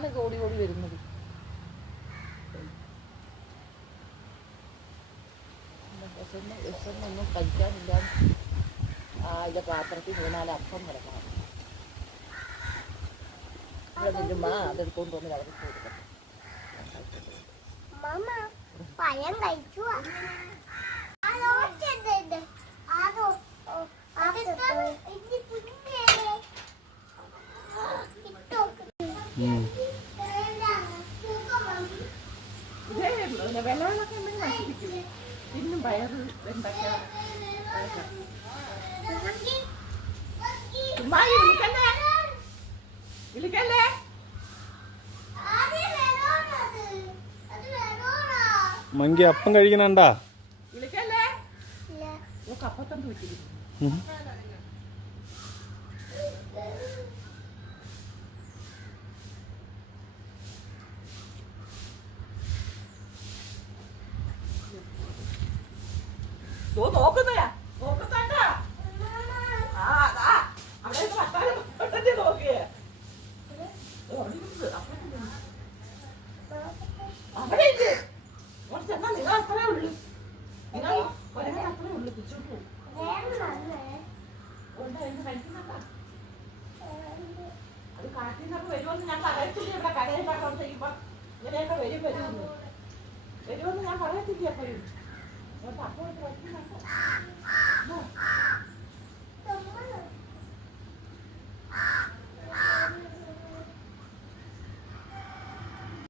അതാണ് ഓടി ഓടി വരുന്നത്. വിശന്നൊന്നും കഴിക്കാനില്ല. ഇതിൻ്റെ പാത്രത്തിൽ 4 അപ്പം കിടക്കണം. ഇവിടെ നില്ലുമ്മ അതെടുത്തോണ്ട് വന്ന് അവർക്ക് കൊടുക്കണം. പഴം കഴിച്ചു. വെള്ളമൊക്കെ ഉണ്ടെങ്കിൽ നശിപ്പിക്കും. പിന്നും പയറ് വെണ്ടയ്ക്ക വിളിക്കല്ലേ. മങ്കി അപ്പം കഴിക്കണണ്ടാ? വിളിക്കല്ലേ. അപ്പത്തണ്ട് വെച്ചിരിക്കും. നോക്കുന്നയാ നോക്കുന്നുണ്ടാ? അവിടെ നോക്കിയേ. അവിടെ ചെന്നാ നിങ്ങൾ അത്രേ ഉള്ളു. നിങ്ങൾ ഒരേ അത്രേ ഉള്ളു. തിരിച്ചോട്ട് കഴിക്കുന്നുണ്ടാ? അത് കാട്ടിൽ നിന്നൊക്കെ വരുമെന്ന് ഞാൻ പറയത്തില്ല. ഇവിടെ കടയിലൊക്കെ ചെയ്യുമ്പോ ഇങ്ങനെയൊക്കെ വരുമെന്ന് ഞാൻ പറയത്തില്ല. എപ്പോഴും അപ്പോൾ